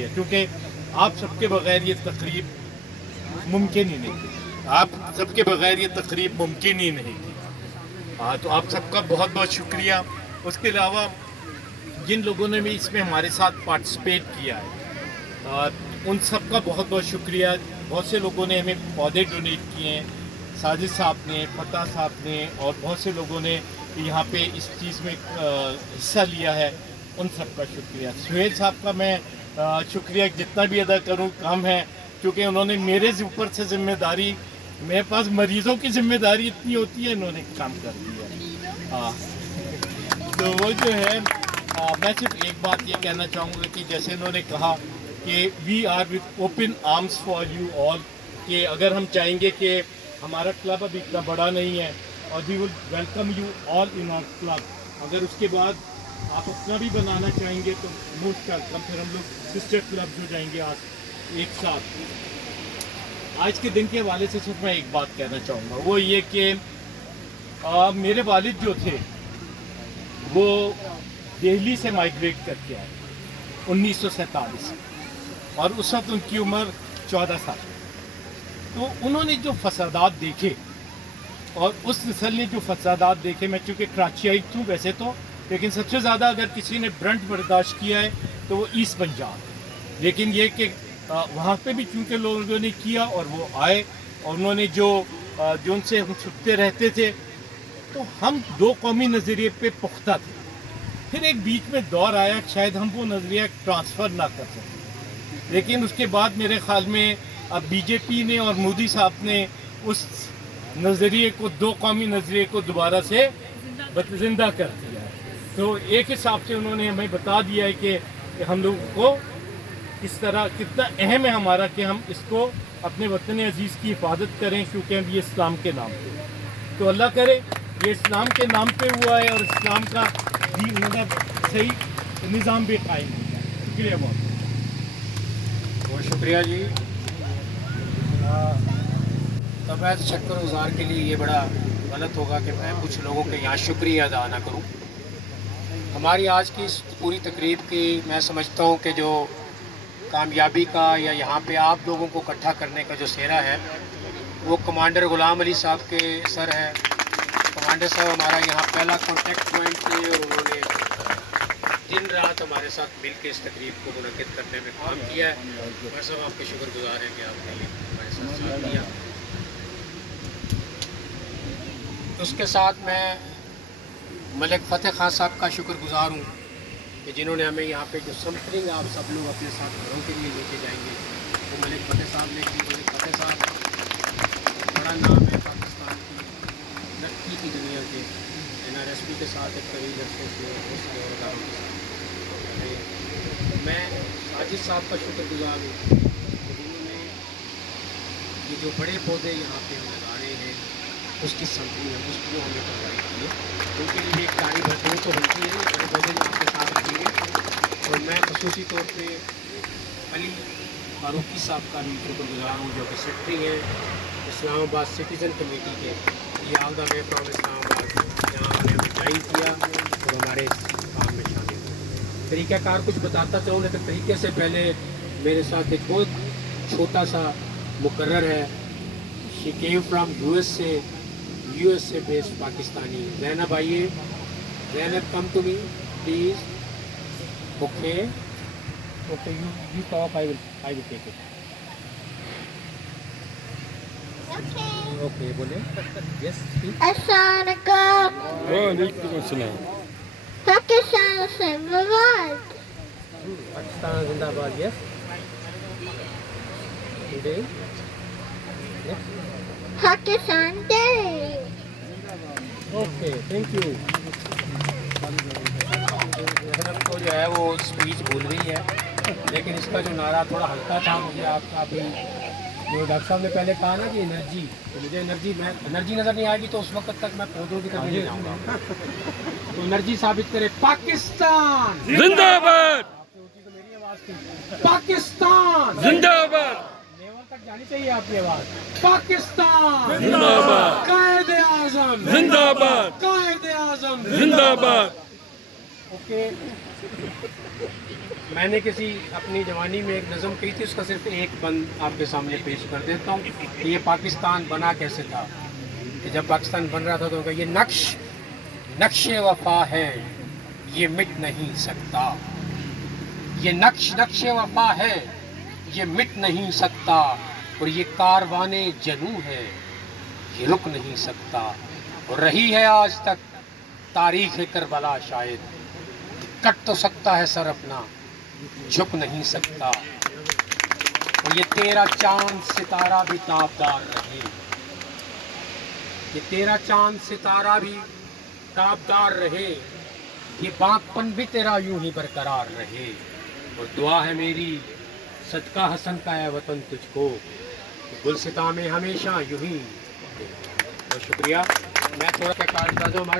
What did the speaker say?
شکریہ، کیونکہ آپ سب کے بغیر یہ تقریب ممکن ہی نہیں تھی، آپ سب کے بغیر یہ تقریب ممکن ہی نہیں تھی۔ ہاں، تو آپ سب کا بہت بہت شکریہ۔ اس کے علاوہ جن لوگوں نے بھی اس میں ہمارے ساتھ پارٹیسپیٹ کیا ہے، ان سب کا بہت بہت شکریہ۔ بہت سے لوگوں نے ہمیں پودے ڈونیٹ کیے ہیں، ساجد صاحب نے، فتح صاحب نے، اور بہت سے لوگوں نے یہاں پہ اس چیز میں حصہ لیا ہے، ان سب کا شکریہ۔ سہیل صاحب کا میں شکریہ جتنا بھی ادا کروں کم ہے، کیونکہ انہوں نے میرے اوپر سے ذمہ داری، میرے پاس مریضوں کی ذمہ داری اتنی ہوتی ہے، انہوں نے کام کر دیا۔ ہاں، تو وہ جو ہے، میں صرف ایک بات یہ کہنا چاہوں گا کہ جیسے انہوں نے کہا کہ we are with open arms for you all, کہ اگر ہم چاہیں گے کہ ہمارا کلب ابھی اتنا بڑا نہیں ہے، اور we will welcome you all in our club, اگر اس کے بعد آپ اپنا بھی بنانا چاہیں گے تو موسٹ ویلکم، پھر ہم لوگ سسٹر کلب ہو جائیں گے آج ایک ساتھ۔ آج کے دن کے حوالے سے صرف میں ایک بات کہنا چاہوں گا، وہ یہ کہ میرے والد جو تھے وہ دہلی سے مائیگریٹ کر کے آئے 1947، اور اس وقت ان کی عمر 14 سال۔ تو انہوں نے جو فسادات دیکھے، اور اس نسل نے جو فسادات دیکھے، میں چونکہ کراچیائی ہوں ویسے تو، لیکن سب سے زیادہ اگر کسی نے برنٹ برداشت کیا ہے تو وہ ایسٹ پنجاب، لیکن یہ کہ وہاں پہ بھی چونکہ لوگوں نے کیا اور وہ آئے، اور انہوں نے جو ان سے ہم چھپتے رہتے تھے، تو ہم دو قومی نظریے پہ پختہ تھے۔ پھر ایک بیچ میں دور آیا، شاید ہم وہ نظریہ ٹرانسفر نہ کر سکیں، لیکن اس کے بعد میرے خیال میں اب بی جے پی نے اور مودی صاحب نے اس نظریے کو، دو قومی نظریے کو دوبارہ سے زندہ کر دیا ہے۔ تو ایک حساب سے انہوں نے ہمیں بتا دیا ہے کہ ہم لوگوں کو اس طرح کتنا اہم ہے ہمارا کہ ہم اس کو اپنے وطن عزیز کی حفاظت کریں، کیونکہ اب یہ اسلام کے نام پہ ہے۔ تو اللہ کرے یہ اسلام کے نام پہ ہوا ہے، اور اسلام کا مطلب صحیح نظام بھی قائم ہو جائے۔ شکریہ بہت شکریہ جی۔ تو میں شکر گزار کے لیے یہ بڑا غلط ہوگا کہ میں کچھ لوگوں کے یہاں شکریہ ادا نہ کروں۔ ہماری آج کی اس پوری تقریب کی میں سمجھتا ہوں کہ جو کامیابی کا یا یہاں پہ آپ لوگوں کو اکٹھا کرنے کا جو سہرا ہے وہ کمانڈر غلام علی صاحب کے سر ہے۔ کمانڈر صاحب ہمارا یہاں پہلا کانٹیکٹ پوائنٹ تھے، اور انہوں نے دن رات ہمارے ساتھ مل کے اس تقریب کو منعقد کرنے میں کام کیا ہے۔ میں صاحب آپ کے شکر گزار ہیں کہ آپ نے یہ ہمارے ساتھ ساتھ دیا۔ اس کے ساتھ میں ملک فتح خان صاحب کا شکر گزار ہوں کہ جنہوں نے ہمیں یہاں پہ جو سمپلنگ آپ سب لوگ اپنے ساتھ گھروں کے لیے لے کے جائیں گے وہ ملک فتح صاحب نے کی۔ ملک فتح صاحب بڑا نام ہے پاکستان کی ترقی کی دنیا کے، این آر ایس پی کے ساتھ ایک طویل عرصے سے دوسرے عہدیداروں کے ساتھ۔ میں ساجد صاحب کا شکر گزار ہوں کہ جنہوں نے یہ جو بڑے پودے یہاں پہ ہم لگا رہے ہیں اس کی سمپلنگ ہے، اس کی جو ہمیں کروائی کی ہے، ان کے لیے ایک تاریخ بھرپور تو ہوتی ہے، بڑے پودے جو آپ کے ساتھ رکھیں گے۔ اور میں خصوصی طور پہ علی فاروقی صاحب کا بھی شکر گزار ہوں جو کہ سیکرٹری ہیں اسلام آباد سٹیزن کمیٹی کے، یہ آل دا وے فرام اسلام آباد، جہاں ہم نے ہمیں جوائن کیا اور ہمارے اس کام میں شامل ہوئے۔ طریقہ کار کچھ بتاتا چاہوں، لیکن طریقے سے پہلے میرے ساتھ ایک بہت چھوٹا سا مقرر ہے، she came from U S A based Pakistani. Zainab آئیے، Zainab come to me please. Okay okay, you talk, I will take it. Okay بولے، یس اسپیک۔ السلام علیکم۔ وعلیکم السلام۔ پاکستان زندہ باد۔ پاکستان زندہ باد، yes. Today Pakistan day. Okay, thank you. Zainab کو جو ہے وہ اسپیچ بھول رہی ہے، لیکن اس کا جو نعرہ تھوڑا ہلکا تھا، مجھے آپ کا بھی جو ڈاکٹر صاحب نے پہلے کہا نا کہ انرجی، تو مجھے انرجی نظر نہیں آئے گی تو اس وقت تک میں پودوں کی طرف نہیں جاؤں گا۔ تو انرجی ثابت کرے، پاکستان زندہ باد، میری آواز کی، پاکستان زندہ باد، لیول تک جانی چاہیے آپ کی آواز۔ پاکستان زندہ باد، قائد اعظم زندہ باد، قائد اعظم زندہ باد۔ اوکے، میں نے کسی اپنی جوانی میں ایک نظم کہی تھی، اس کا صرف ایک بند آپ کے سامنے پیش کر دیتا ہوں کہ یہ پاکستان بنا کیسے تھا. کہ جب پاکستان بن رہا تھا تو کہ یہ نقش وفا ہے، یہ مٹ نہیں سکتا. یہ نقش وفا ہے، یہ مٹ نہیں سکتا. اور یہ کاروان جنوں ہے، یہ رک نہیں سکتا. اور رہی ہے آج تک تاریخ کربلا شاید، کٹ تو سکتا ہے سر اپنا، جھک نہیں سکتا. اور یہ تیرا چاند ستارہ بھی تابدار رہے، یہ تیرا چاند ستارہ بھی تابدار رہے، یہ باغپن بھی تیرا یوں ہی برقرار رہے. اور دعا ہے میری صدقہ حسن کا اے وطن تجھ کو، گلستاں میں ہمیشہ یوں ہی. بہت شکریہ. میں تھوڑا سا کاٹ دوں ہمارے